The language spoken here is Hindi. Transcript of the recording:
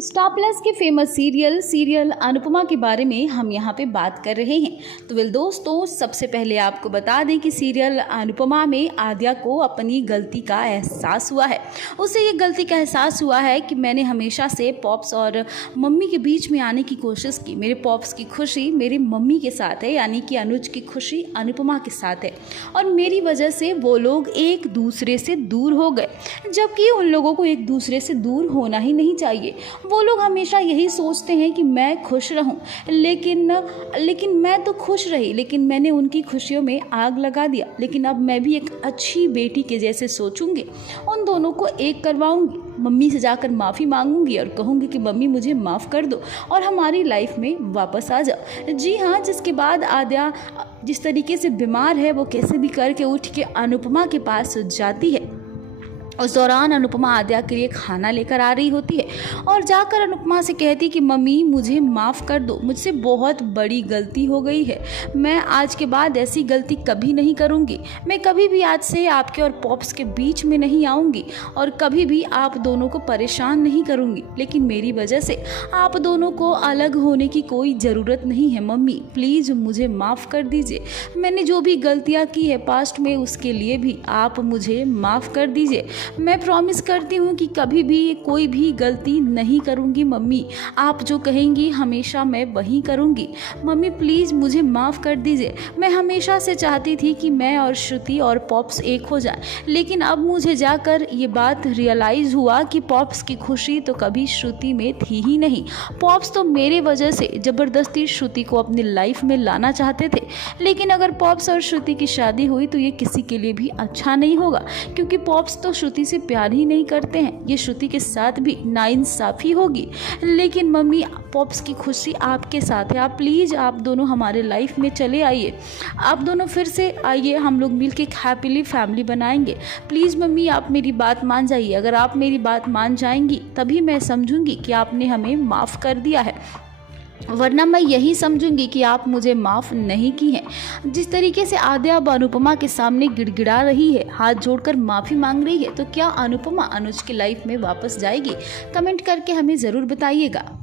स्टार प्लस के फेमस सीरियल अनुपमा के बारे में हम यहाँ पे बात कर रहे हैं। तो वेल दोस्तों, सबसे पहले आपको बता दें कि सीरियल अनुपमा में आद्या को अपनी गलती का एहसास हुआ है। उसे ये गलती का एहसास हुआ है कि मैंने हमेशा से पॉप्स और मम्मी के बीच में आने की कोशिश की। मेरे पॉप्स की खुशी मेरी मम्मी के साथ है, यानी कि अनुज की खुशी अनुपमा के साथ है, और मेरी वजह से वो लोग एक दूसरे से दूर हो गए, जबकि उन लोगों को एक दूसरे से दूर होना ही नहीं चाहिए। वो लोग हमेशा यही सोचते हैं कि मैं खुश रहूं, लेकिन मैं तो खुश रही, लेकिन मैंने उनकी खुशियों में आग लगा दिया। लेकिन अब मैं भी एक अच्छी बेटी के जैसे सोचूंगी, उन दोनों को एक करवाऊंगी, मम्मी से जाकर माफ़ी मांगूंगी और कहूंगी कि मम्मी मुझे माफ़ कर दो और हमारी लाइफ में वापस आ जाओ। जी हाँ, जिसके बाद आद्या जिस तरीके से बीमार है, वो कैसे भी करके उठ के अनुपमा के पास जाती है। उस दौरान अनुपमा आद्या के लिए खाना लेकर आ रही होती है और जाकर अनुपमा से कहती कि मम्मी मुझे माफ़ कर दो, मुझसे बहुत बड़ी गलती हो गई है, मैं आज के बाद ऐसी गलती कभी नहीं करूँगी, मैं कभी भी आज से आपके और पॉप्स के बीच में नहीं आऊँगी और कभी भी आप दोनों को परेशान नहीं करूँगी। लेकिन मेरी वजह से आप दोनों को अलग होने की कोई ज़रूरत नहीं है। मम्मी प्लीज़ मुझे माफ़ कर दीजिए, मैंने जो भी गलतियाँ की है पास्ट में, उसके लिए भी आप मुझे माफ़ कर दीजिए। मैं प्रॉमिस करती हूँ कि कभी भी कोई भी गलती नहीं करूँगी। मम्मी आप जो कहेंगी हमेशा मैं वही करूँगी। मम्मी प्लीज़ मुझे माफ़ कर दीजिए। मैं हमेशा से चाहती थी कि मैं और श्रुति और पॉप्स एक हो जाए, लेकिन अब मुझे जाकर ये बात रियलाइज़ हुआ कि पॉप्स की खुशी तो कभी श्रुति में थी ही नहीं। पॉप्स तो मेरे वजह से ज़बरदस्ती श्रुति को अपनी लाइफ में लाना चाहते थे, लेकिन अगर पॉप्स और श्रुति की शादी हुई तो ये किसी के लिए भी अच्छा नहीं होगा, क्योंकि पॉप्स तो श्रुति से प्यार ही नहीं करते हैं। ये श्रुति के साथ भी नाइंसाफ़ी होगी। लेकिन मम्मी पॉप्स की खुशी आपके साथ है, आप प्लीज़ आप दोनों हमारे लाइफ में चले आइए, आप दोनों फिर से आइए, हम लोग मिल के हैप्पीली फैमिली बनाएंगे। प्लीज़ मम्मी आप मेरी बात मान जाइए। अगर आप मेरी बात मान जाएंगी तभी मैं समझूंगी कि आपने हमें माफ़ कर दिया है, वरना मैं यही समझूंगी कि आप मुझे माफ़ नहीं की हैं। जिस तरीके से आद्या अब अनुपमा के सामने गिड़गिड़ा रही है, हाथ जोड़कर माफ़ी मांग रही है, तो क्या अनुपमा अनुज की लाइफ में वापस जाएगी? कमेंट करके हमें ज़रूर बताइएगा।